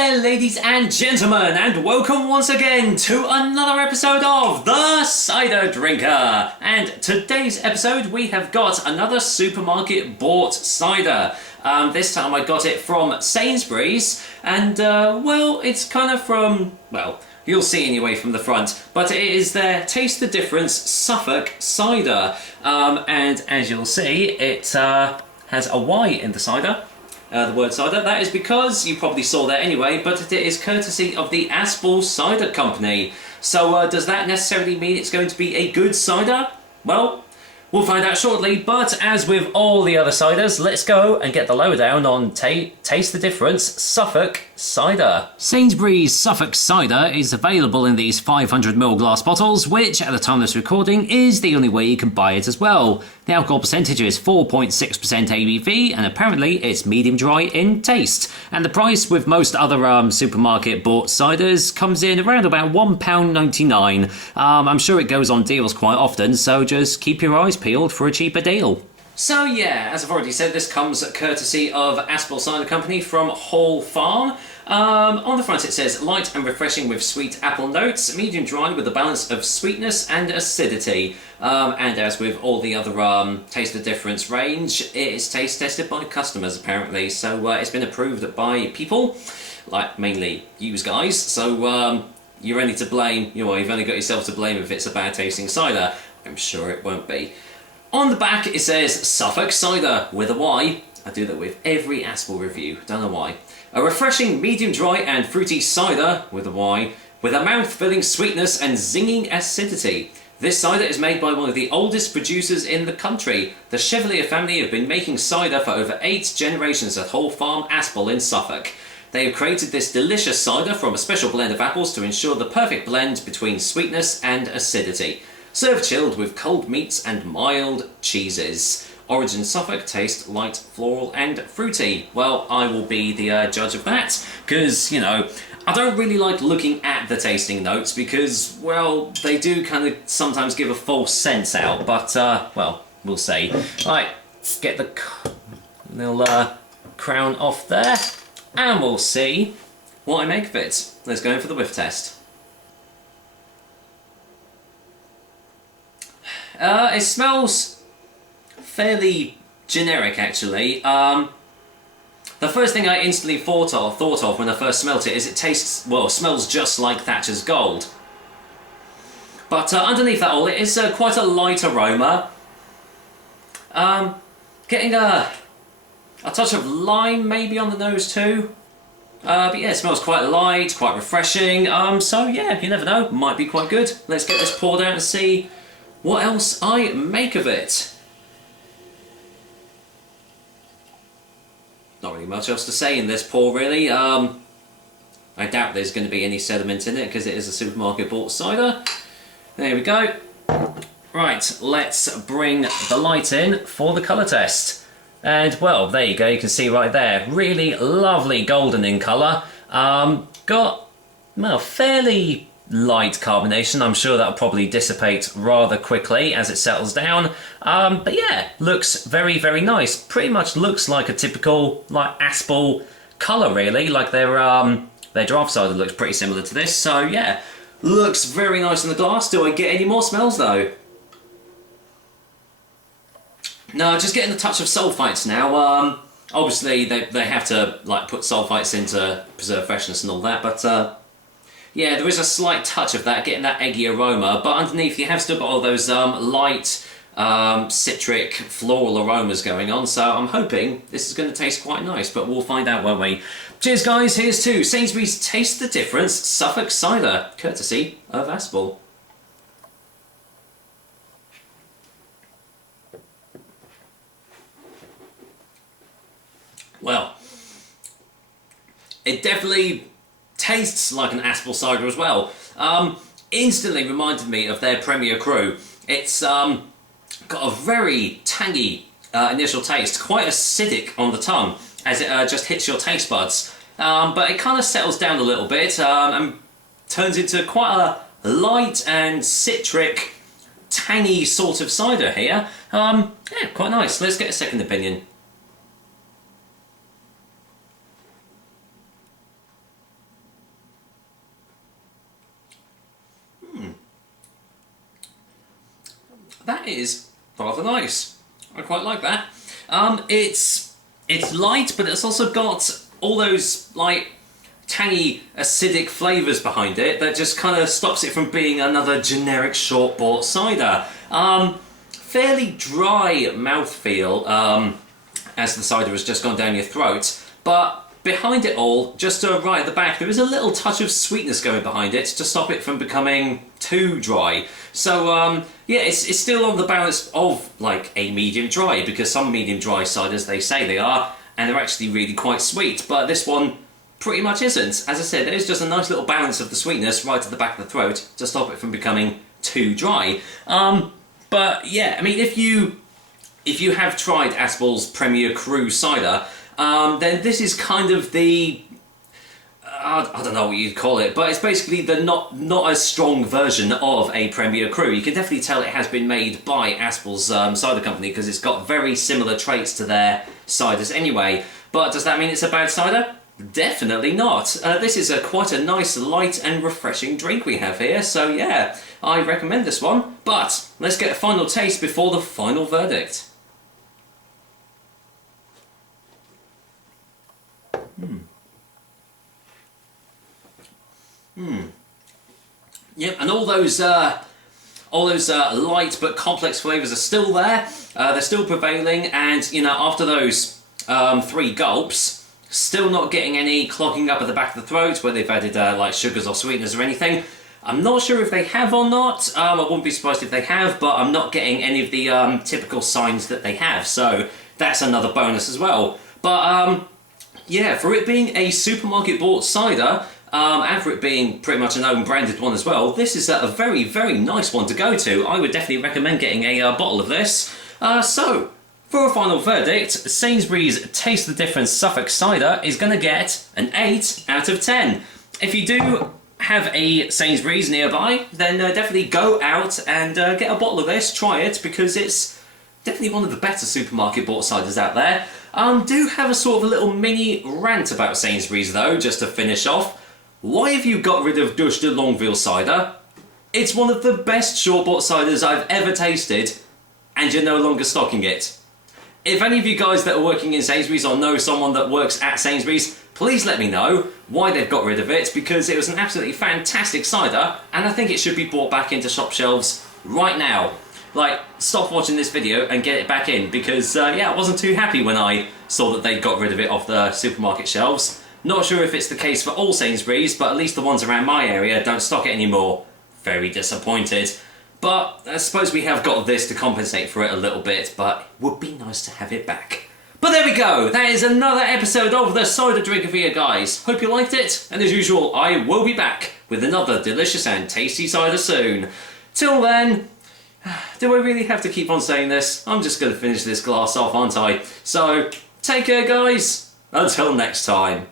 there, ladies and gentlemen, and welcome once again to another episode of The Cider Drinker. And today's episode we have got another supermarket bought cider. This time I got it from Sainsbury's, and well, it's kind of from, well, you'll see anyway from the front, but it is their Taste the Difference Suffolk cider. And as you'll see, it has a Y in the cider. The word cider. That is because, you probably saw that anyway, but it is courtesy of the Aspall Cider Company. So does that necessarily mean it's going to be a good cider? Well, we'll find out shortly, but as with all the other ciders, let's go and get the lowdown on Taste the Difference Suffolk Cider. Sainsbury's Suffolk Cider is available in these 500ml glass bottles, which at the time of this recording is the only way you can buy it as well. The alcohol percentage is 4.6% ABV, and apparently it's medium dry in taste. And the price with most other supermarket bought ciders comes in around about £1.99. I'm sure it goes on deals quite often, so just keep your eyes peeled for a cheaper deal. So yeah, as I've already said, this comes courtesy of Aspall Cider Company from Hall Farm. On the front it says, light and refreshing with sweet apple notes, medium dry with a balance of sweetness and acidity. And as with all the other Taste the Difference range, it is taste tested by customers apparently. So it's been approved by people, like mainly you guys. So you're only to blame, you've only got yourself to blame if it's a bad tasting cider. I'm sure it won't be. On the back it says Suffolk Cider with a Y. I do that with every Aspall review, don't know why. A refreshing medium dry and fruity cider with a Y, with a mouth-filling sweetness and zinging acidity. This cider is made by one of the oldest producers in the country. The Chevalier family have been making cider for over 8 generations at Hall Farm, Aspall in Suffolk. They have created this delicious cider from a special blend of apples to ensure the perfect blend between sweetness and acidity. Served chilled with cold meats and mild cheeses. Origin Suffolk, taste light, floral and fruity. Well, I will be the judge of that, because, I don't really like looking at the tasting notes because, well, they do kind of sometimes give a false sense out, but, well, we'll see. Right, get the little crown off there, and we'll see what I make of it. Let's go in for the whiff test. It smells fairly generic, actually. The first thing I instantly thought of when I first smelt it is it tastes, well, smells just like Thatcher's Gold. But underneath that all, it is quite a light aroma. Getting a touch of lime maybe on the nose too. But yeah, it smells quite light, quite refreshing. So yeah, you never know, might be quite good. Let's get this poured out and see what else I make of it. Not really much else to say in this pour, really. I doubt there's going to be any sediment in it because it is a supermarket bought cider. There we go. Right, let's bring the light in for the colour test. And well, there you go, you can see right there. Really lovely golden in colour. Got, well, fairly light carbonation. I'm sure that'll probably dissipate rather quickly as it settles down. But yeah, looks very, very nice. Pretty much looks like a typical Aspall colour, really. Like their draft cider looks pretty similar to this. So yeah, looks very nice in the glass. Do I get any more smells though? No, just getting a touch of sulfites now. Obviously they have to put sulfites in to preserve freshness and all that, but yeah, there is a slight touch of that, getting that eggy aroma, but underneath you have still got all those light citric floral aromas going on, so I'm hoping this is going to taste quite nice, but we'll find out, won't we? Cheers guys, here's to Sainsbury's Taste the Difference Suffolk Cider, courtesy of Aspall. Well, it definitely tastes like an Aspall cider as well. Instantly reminded me of their Premier Cru. It's got a very tangy initial taste, quite acidic on the tongue as it just hits your taste buds. But it kind of settles down a little bit and turns into quite a light and citric, tangy sort of cider here. Yeah, quite nice. Let's get a second opinion. is rather nice. I quite like that. It's light, but it's also got all those like tangy, acidic flavours behind it that just kind of stops it from being another generic short bought cider. Fairly dry mouthfeel as the cider has just gone down your throat, but behind it all, just right at the back, there is a little touch of sweetness going behind it to stop it from becoming too dry. So yeah, it's still on the balance of like a medium dry, because some medium dry ciders, they say they are, and they're actually really quite sweet, but this one pretty much isn't. As I said, there's just a nice little balance of the sweetness right at the back of the throat to stop it from becoming too dry. But yeah, I mean, if you have tried Aspall's Premier Cru cider, then this is kind of the I don't know what you'd call it, but it's basically the not as strong version of a Premier Cru. You can definitely tell it has been made by Aspall's cider company, because it's got very similar traits to their ciders anyway. But does that mean it's a bad cider? Definitely not. This is quite a nice, light and refreshing drink we have here, so yeah, I recommend this one. But let's get a final taste before the final verdict. Yep, and all those light but complex flavours are still there. They're still prevailing, and you know, after those 3 gulps, still not getting any clogging up at the back of the throat where they've added like sugars or sweeteners or anything. I'm not sure if they have or not. I wouldn't be surprised if they have, but I'm not getting any of the typical signs that they have, so that's another bonus as well. But yeah, for it being a supermarket bought cider, and for it being pretty much an own branded one as well, this is a very, very nice one to go to. I would definitely recommend getting a bottle of this. So, for a final verdict, Sainsbury's Taste the Difference Suffolk Cider is going to get an 8 out of 10. If you do have a Sainsbury's nearby, then definitely go out and get a bottle of this, try it, because it's definitely one of the better supermarket bought ciders out there. Do have a sort of a little mini rant about Sainsbury's though, just to finish off. Why have you got rid of Douche de Longueville cider? It's one of the best short bought ciders I've ever tasted, and you're no longer stocking it. If any of you guys that are working in Sainsbury's or know someone that works at Sainsbury's, please let me know why they've got rid of it, because it was an absolutely fantastic cider, and I think it should be brought back into shop shelves right now. Like, stop watching this video and get it back in, because yeah, I wasn't too happy when I saw that they got rid of it off the supermarket shelves. Not sure if it's the case for all Sainsbury's, but at least the ones around my area don't stock it anymore. Very disappointed. But I suppose we have got this to compensate for it a little bit, but it would be nice to have it back. But there we go, that is another episode of the Cider Drinker for you guys. Hope you liked it, and as usual, I will be back with another delicious and tasty cider soon. Till then, do I really have to keep on saying this? I'm just going to finish this glass off, aren't I? So, take care guys, until next time.